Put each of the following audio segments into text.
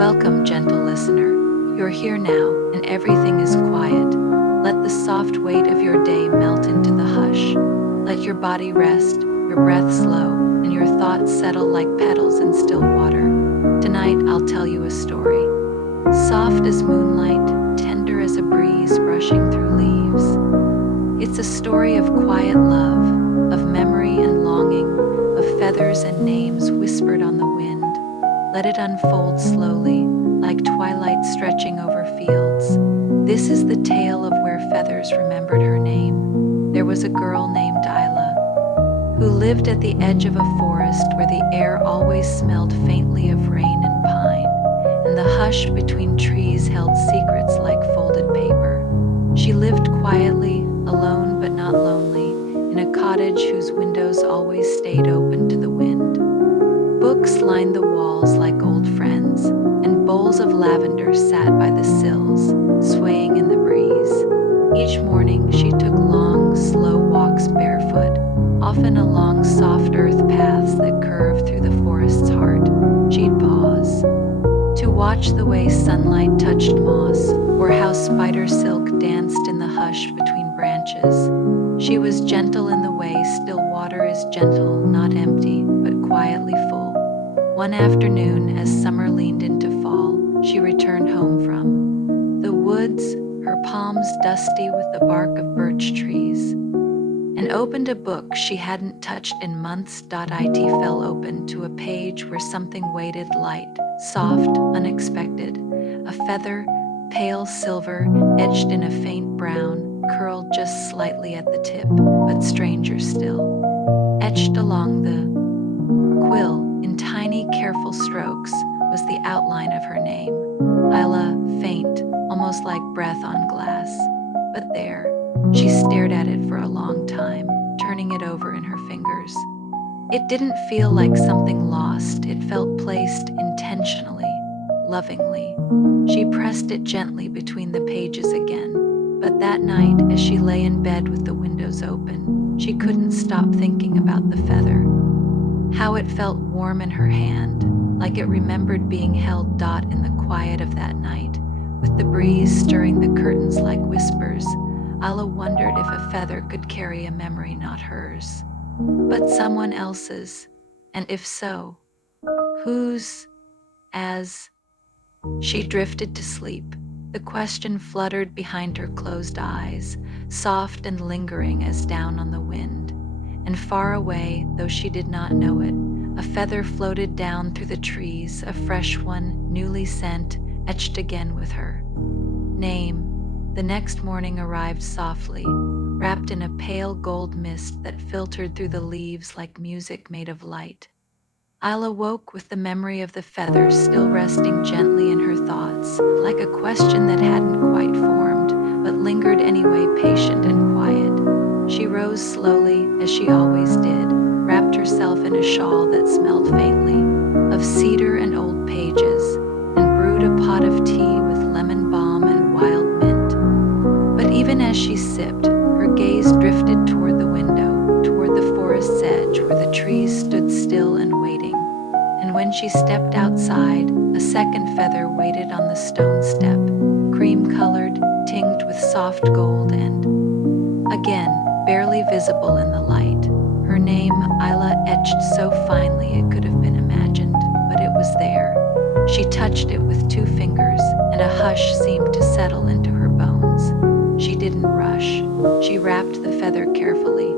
Welcome, gentle listener. You're here now, and everything is quiet. Let the soft weight of your day melt into the hush. Let your body rest, your breath slow, and your thoughts settle like petals in still water. Tonight, I'll tell you a story. Soft as moonlight, tender as a breeze brushing through leaves. It's a story of quiet love, of memory and longing, of feathers and names whispered on the wind. Let it unfold slowly, like twilight stretching over fields. This is the tale of where feathers remembered her name. There was a girl named Isla, who lived at the edge of a forest where the air always smelled faintly of rain and pine, and the hush between trees held secrets like folded paper. She lived quietly, alone but not lonely, in a cottage whose windows always stayed open to the wind. Books lined the walls like old friends, and bowls of lavender sat by the sills, swaying in the breeze. Each morning she took long, slow walks barefoot, often along soft earth paths that curved through the forest's heart. She'd pause to watch the way sunlight touched moss, or how spider silk danced in the hush between branches. She was gentle in the way still water is gentle, not empty, but quietly full. One afternoon, as summer leaned into fall, she returned home from the woods, her palms dusty with the bark of birch trees, and opened a book she hadn't touched in months. It fell open to a page where something waited, light, soft, unexpected. A feather, pale silver, edged in a faint brown, curled just slightly at the tip, but stranger still. Etched along the quill, in tiny, careful strokes, was the outline of her name. Isla, faint, almost like breath on glass. But there, she stared at it for a long time, turning it over in her fingers. It didn't feel like something lost, it felt placed intentionally, lovingly. She pressed it gently between the pages again. But that night, as she lay in bed with the windows open, she couldn't stop thinking about the feather. How it felt warm in her hand, like it remembered being held. In the quiet of that night, with the breeze stirring the curtains like whispers, Isla wondered if a feather could carry a memory not hers, but someone else's, and if so, whose? As she drifted to sleep, the question fluttered behind her closed eyes, soft and lingering as down on the wind. And far away, though she did not know it, a feather floated down through the trees, a fresh one, newly sent, etched again with her name. The next morning arrived softly, wrapped in a pale gold mist that filtered through the leaves like music made of light. Isla woke with the memory of the feather still resting gently in her thoughts, like a question that hadn't quite formed, but lingered anyway, patient and quiet. She rose slowly, as she always did, wrapped herself in a shawl that smelled faintly of cedar and old pages, and brewed a pot of tea with lemon balm and wild mint. But even as she sipped, her gaze drifted toward the window, toward the forest's edge where the trees stood still and waiting. And when she stepped outside, a second feather waited on the stone step, cream-colored, tinged with soft gold, and again, barely visible in the light, her name, Isla, etched so finely it could have been imagined, but it was there. She touched it with two fingers, and a hush seemed to settle into her bones. She didn't rush. She wrapped the feather carefully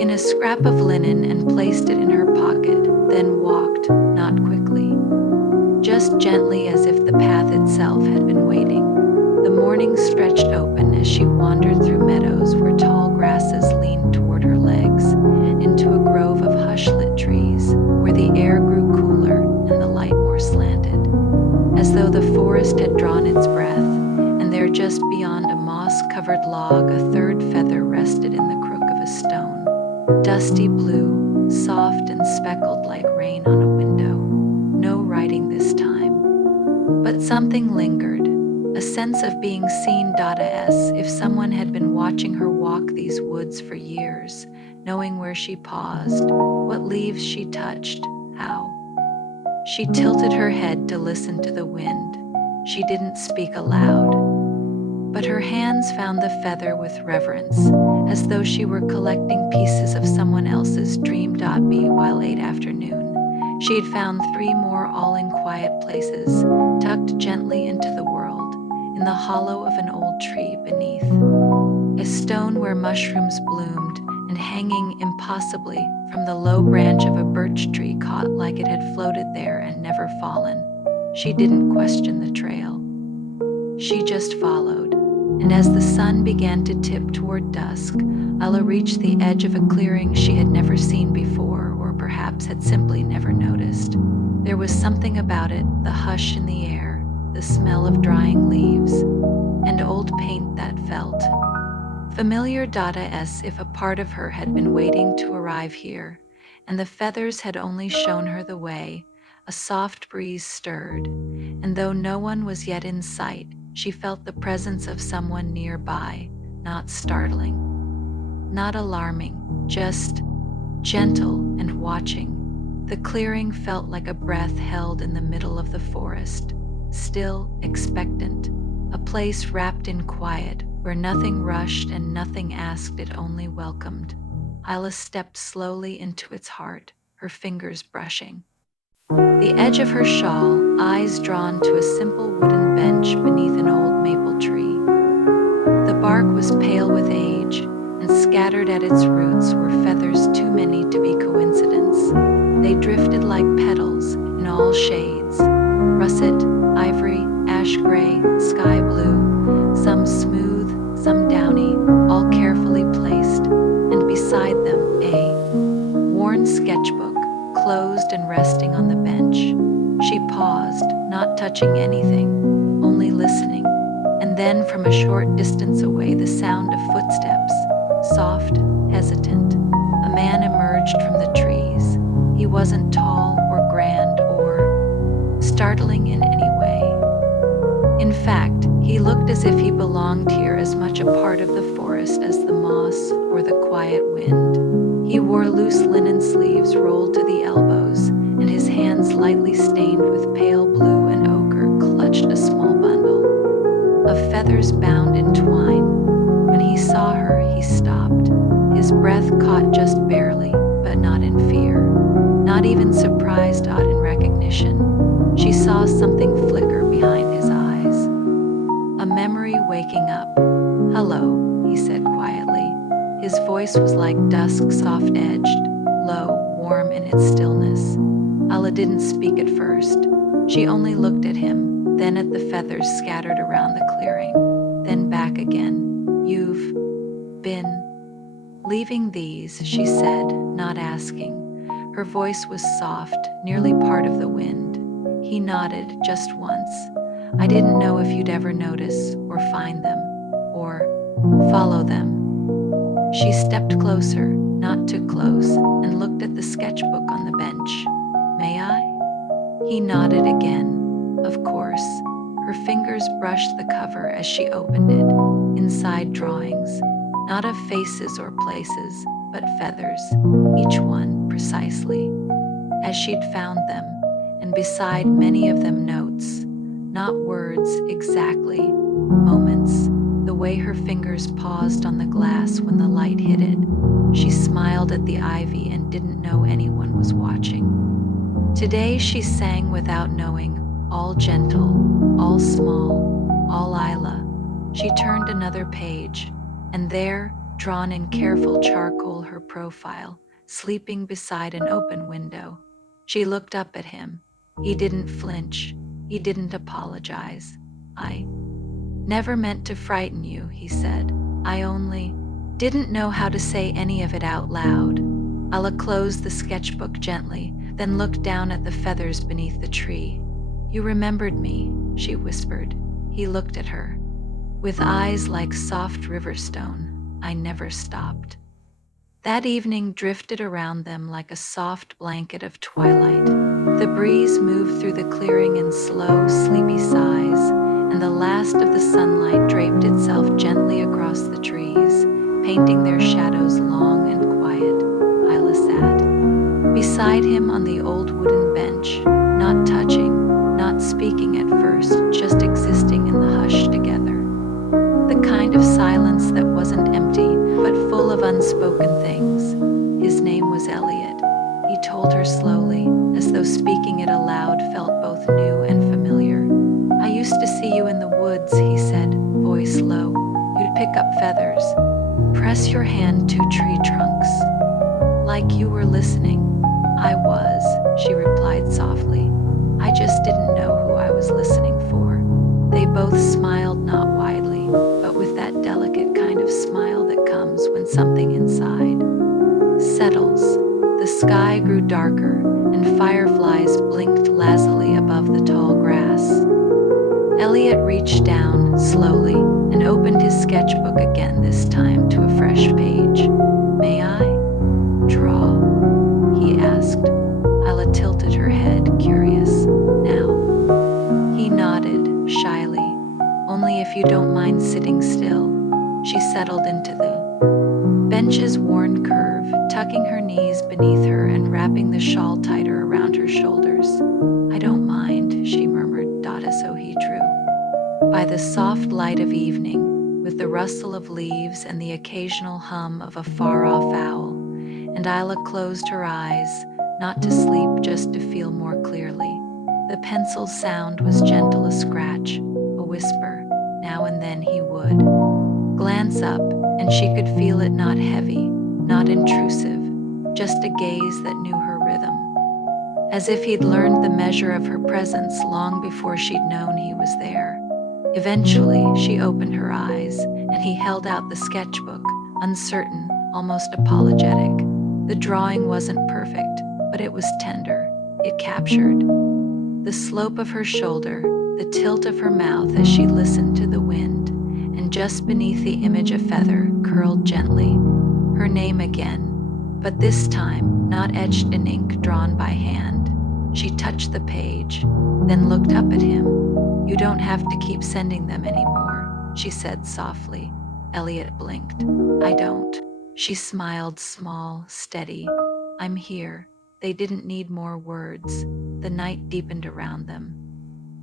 in a scrap of linen and placed it in her pocket, then walked, not quickly, just gently as if the path itself had been waiting. The morning stretched open as she wandered through meadows where tall grasses leaned toward her legs, into a grove of hush-lit trees where the air grew cooler and the light more slanted, as though the forest had drawn its breath, and there just beyond a moss-covered log a third feather rested in the crook of a stone, dusty blue, soft and speckled like rain on a window. No writing this time, but something lingered. A sense of being seen. As if someone had been watching her walk these woods for years, knowing where she paused, what leaves she touched, how She tilted her head to listen to the wind. She didn't speak aloud, but her hands found the feather with reverence, as though she were collecting pieces of someone else's dream.be while late afternoon. She had found 3 more, all in quiet places, tucked gently into the world, in the hollow of an old tree beneath a stone where mushrooms bloomed, and hanging impossibly from the low branch of a birch tree caught like it had floated there and never fallen. She didn't question the trail. She just followed. And as the sun began to tip toward dusk, Isla reached the edge of a clearing she had never seen before, or perhaps had simply never noticed. There was something about it, the hush in the air, the smell of drying leaves, and old paint that felt familiar, as if a part of her had been waiting to arrive here, and the feathers had only shown her the way. A soft breeze stirred, and though no one was yet in sight, she felt the presence of someone nearby, not startling, not alarming, just gentle and watching. The clearing felt like a breath held in the middle of the forest, still, expectant, a place wrapped in quiet, where nothing rushed and nothing asked, it only welcomed. Isla stepped slowly into its heart, her fingers brushing the edge of her shawl, eyes drawn to a simple wooden bench beneath an old maple tree. The bark was pale with age, and scattered at its roots were feathers too many to be coincidence. They drifted like petals in all shades: russet, ivory, ash gray, sky blue, some smooth, some downy, all carefully placed, and beside them a worn sketchbook, closed and resting on the bench. She paused, not touching anything, only listening, and then from a short distance away the sound of footsteps, soft, hesitant. A man emerged from the trees. He wasn't tall or grand or startling in any way. In fact, he looked as if he belonged here, as much a part of the forest as the moss or the quiet wind. He wore loose linen sleeves rolled to the elbows, and his hands, lightly stained with pale blue and ochre, clutched a small bundle of feathers bound in twine. When he saw her, he stopped. His breath caught just barely, but not in fear, not even surprised, odd in recognition. She saw something flicker behind his eyes, a memory waking up. "Hello," he said quietly. His voice was like dusk, soft-edged, low, warm in its stillness. Isla didn't speak at first. She only looked at him, then at the feathers scattered around the clearing, then back again. "You've been leaving these," she said, not asking. Her voice was soft, nearly part of the wind. He nodded just once. "I didn't know if you'd ever notice, or find them, or follow them." She stepped closer, not too close, and looked at the sketchbook on the bench. "May I?" He nodded again. Of course. Her fingers brushed the cover as she opened it. Inside, drawings, not of faces or places, but feathers, each one precisely as she'd found them, and beside many of them notes, not words exactly, moments. The way her fingers paused on the glass when the light hit it. She smiled at the ivy and didn't know anyone was watching. Today she sang without knowing, all gentle, all small, all Isla. She turned another page, and there, drawn in careful charcoal, her profile, sleeping beside an open window. She looked up at him. He didn't flinch. He didn't apologize. "I never meant to frighten you," he said. "I only didn't know how to say any of it out loud." Isla closed the sketchbook gently, then looked down at the feathers beneath the tree. "You remembered me," she whispered. He looked at her. With eyes like soft river stone, "I never stopped." That evening drifted around them like a soft blanket of twilight. The breeze moved through the clearing in slow, sleepy sighs, and the last of the sunlight draped itself gently across the trees, painting their shadows long and quiet. Isla sat beside him on the old wooden bench, not first, just existing in the hush together. The kind of silence that wasn't empty, but full of unspoken things. His name was Elliot, he told her slowly, as though speaking it aloud felt both new and familiar. I used to see you in the woods, he said, voice low. You'd pick up feathers, press your hand to tree trunks. Like you were listening. I was, she replied softly. I just didn't know who I was listening for. They both smiled, not widely, but with that delicate kind of smile that comes when something inside settles. The sky grew darker, and fireflies blinked lazily above the tall grass. Elliot reached down slowly and opened his sketchbook again, this time to a fresh page. May I draw? He asked. Isla tilted her head, curious. Now. He nodded, shyly. Only if you don't mind sitting still. She settled into the bench's worn curve, tucking her knees beneath her and wrapping the shawl tighter around her shoulders. I don't mind, she murmured, Dada, so he drew. By the soft light of evening, with the rustle of leaves and the occasional hum of a far-off owl, and Isla closed her eyes, not to sleep, just to feel more clearly. The pencil's sound was gentle, a scratch, a whisper. Now and then he would glance up, and she could feel it, not heavy, not intrusive, just a gaze that knew her rhythm. As if he'd learned the measure of her presence long before she'd known he was there. Eventually, she opened her eyes, and he held out the sketchbook, uncertain, almost apologetic. The drawing wasn't perfect, but it was tender. It captured the slope of her shoulder, the tilt of her mouth as she listened to the wind, and just beneath the image a feather curled gently. Her name again, but this time not etched in ink, drawn by hand. She touched the page, then looked up at him. You don't have to keep sending them anymore, she said softly. Elliot blinked. I don't. She smiled, small, steady. I'm here. They didn't need more words. The night deepened around them.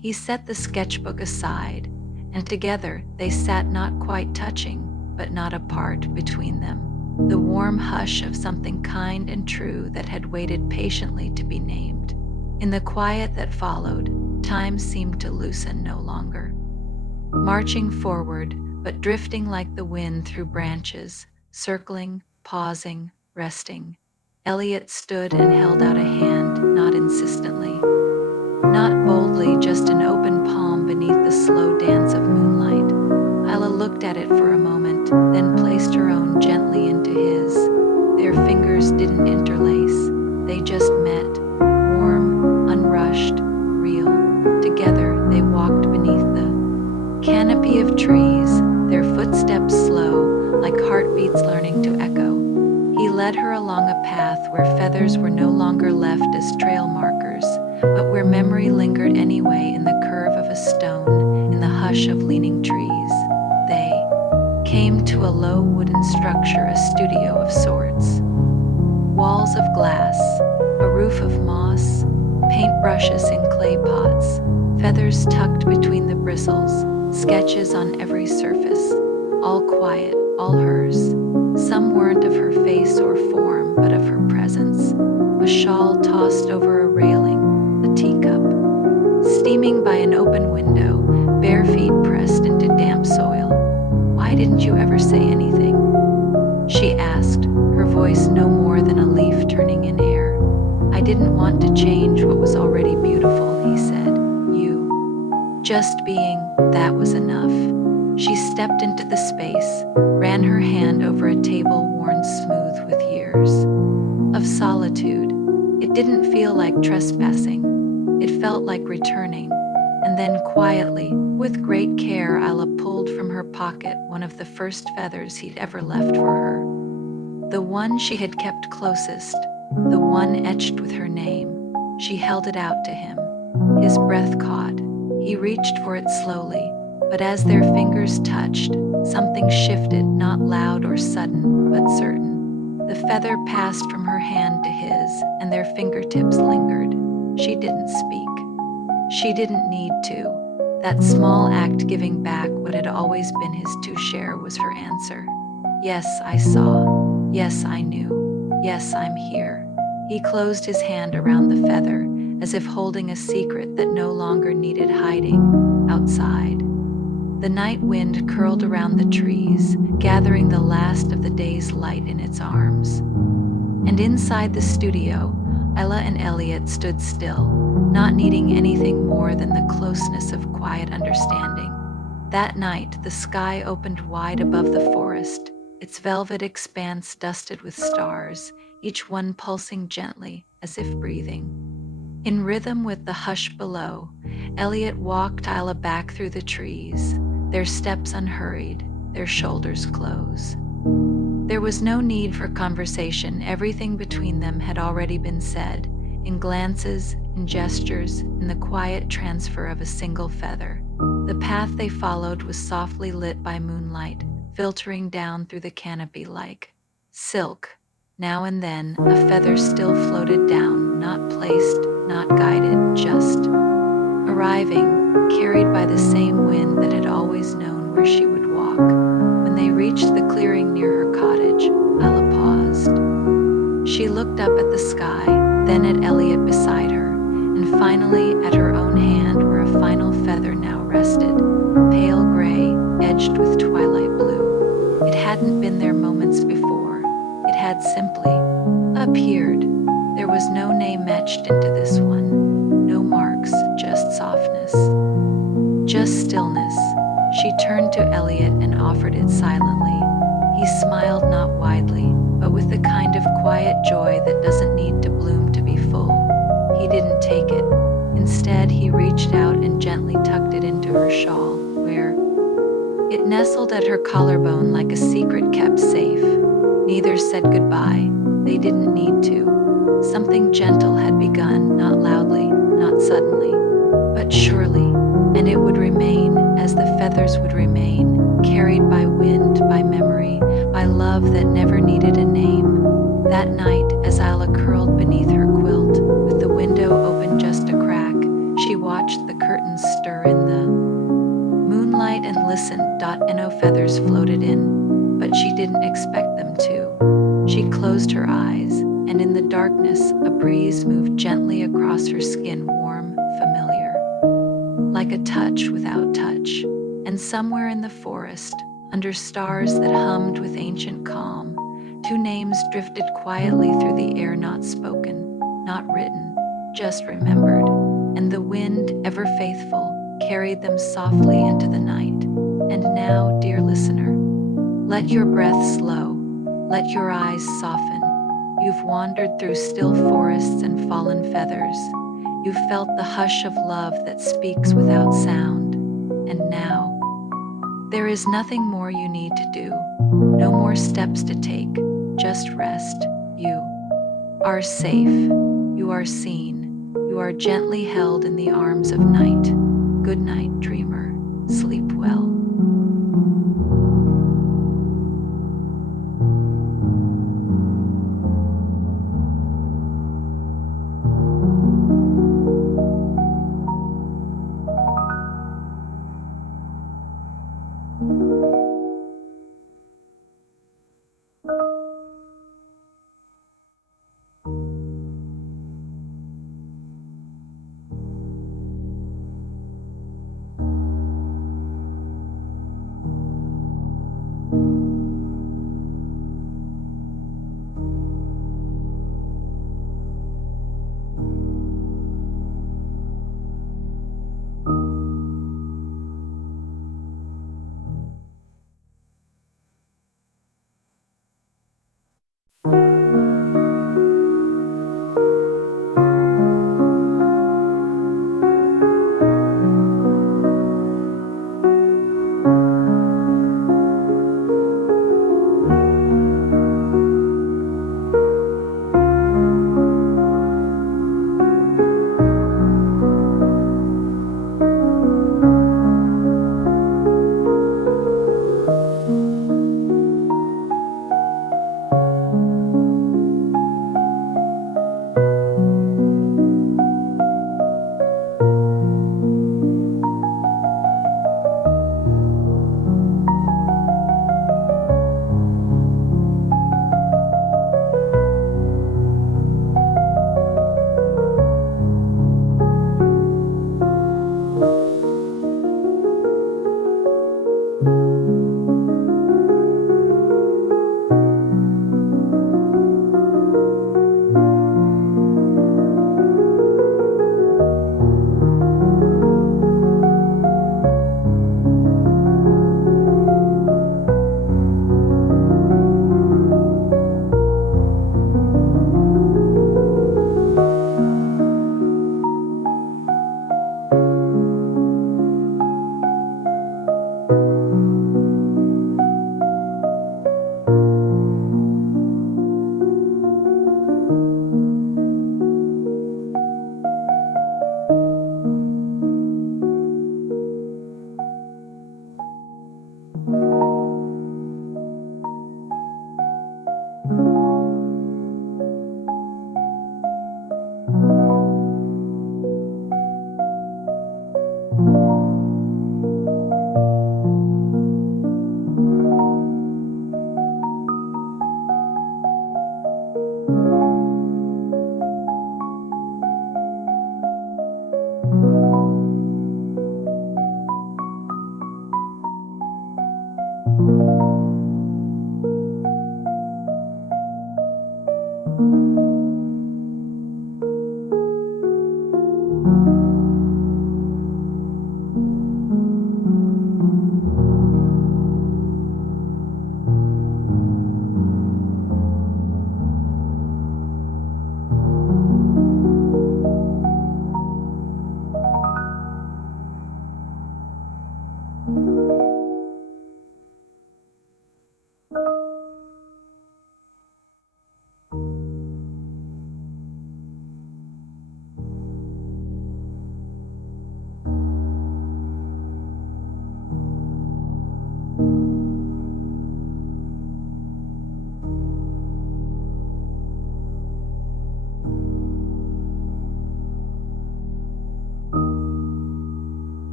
He set the sketchbook aside, and together they sat, not quite touching, but not apart between them. The warm hush of something kind and true that had waited patiently to be named. In the quiet that followed, time seemed to loosen no longer. Marching forward, but drifting like the wind through branches, circling, pausing, resting. Elliot stood and held out a hand, not insistently, not boldly, just an open palm beneath the slow dance of moonlight. Isla looked at it for a moment, then placed her own gently into his. Their fingers didn't interlace, they just met, warm, unrushed, real. Together they walked beneath the canopy of trees, their footsteps slow, like heartbeats learning to echo. He led her along a path where feathers were no longer left as trail markers, but where memory lingered anyway, in the curve of a stone, in the hush of leaning trees. They came to a low wooden structure, a studio of sorts. Walls of glass, a roof of moss, paintbrushes in clay pots, feathers tucked between the bristles, sketches on every surface, all quiet, all hers. Some weren't of her face or form, but of her presence. A shawl tossed over a railing, a teacup, steaming by an open window, bare feet pressed into damp soil. Why didn't you ever say anything? She asked, her voice no more than a leaf turning in air. I didn't want to change what was already beautiful, he said. You. Just being, that was enough. She stepped into the space, ran her hand over a table worn smooth with years of solitude. It didn't feel like trespassing. It felt like returning. And then quietly, with great care, Isla pulled from her pocket one of the first feathers he'd ever left for her. The one she had kept closest, the one etched with her name. She held it out to him. His breath caught. He reached for it slowly, but as their fingers touched, something shifted, not loud or sudden, but certain. The feather passed from her hand to his, and their fingertips lingered. She didn't speak. She didn't need to. That small act giving back what had always been his to share was her answer. Yes, I saw. Yes, I knew. Yes, I'm here. He closed his hand around the feather, as if holding a secret that no longer needed hiding. Outside, the night wind curled around the trees, gathering the last of the day's light in its arms. And inside the studio, Ella and Elliot stood still, not needing anything more than the closeness of quiet understanding. That night, the sky opened wide above the forest, its velvet expanse dusted with stars, each one pulsing gently, as if breathing. In rhythm with the hush below, Elliot walked Isla back through the trees, their steps unhurried, their shoulders close. There was no need for conversation. Everything between them had already been said, in glances, in gestures, in the quiet transfer of a single feather. The path they followed was softly lit by moonlight, filtering down through the canopy like silk. Now and then, a feather still floated down, not placed, not guided, just arriving, carried by the same wind that had always known where she would walk. When they reached the clearing near her cottage, Ella paused. She looked up at the sky, then at Elliot beside her, and finally at her own hand where a final feather now rested, pale gray, edged with twilight blue. It hadn't been there moments before. It had simply appeared. There was no name etched into this one, no marks, just softness, just stillness. She turned to Elliot and offered it silently. He smiled not widely, but with the kind of quiet joy that doesn't need to bloom to be full. He didn't take it. Instead, he reached out and gently tucked it into her shawl, where it nestled at her collarbone like a secret kept safe. Neither said goodbye. They didn't need to. Something gentle had begun, not loudly, not suddenly, but surely, and it would remain, as the feathers would remain, carried by wind, by memory, by love that never needed a name. That night, as Isla curled beneath her quilt, with the window open just a crack, she watched the curtains stir in the moonlight and listened. No feathers floated in, but she didn't expect them to. She closed her eyes, and in the darkness, a breeze moved gently across her skin, warm, familiar, like a touch without touch. And somewhere in the forest, under stars that hummed with ancient calm, two names drifted quietly through the air, not spoken, not written, just remembered. And the wind, ever faithful, carried them softly into the night. And now, dear listener, let your breath slow, let your eyes soften. You've wandered through still forests and fallen feathers. You've felt the hush of love that speaks without sound. And now, there is nothing more you need to do, no more steps to take, just rest. You are safe, you are seen, you are gently held in the arms of night. Good night, dreamer. Sleep well.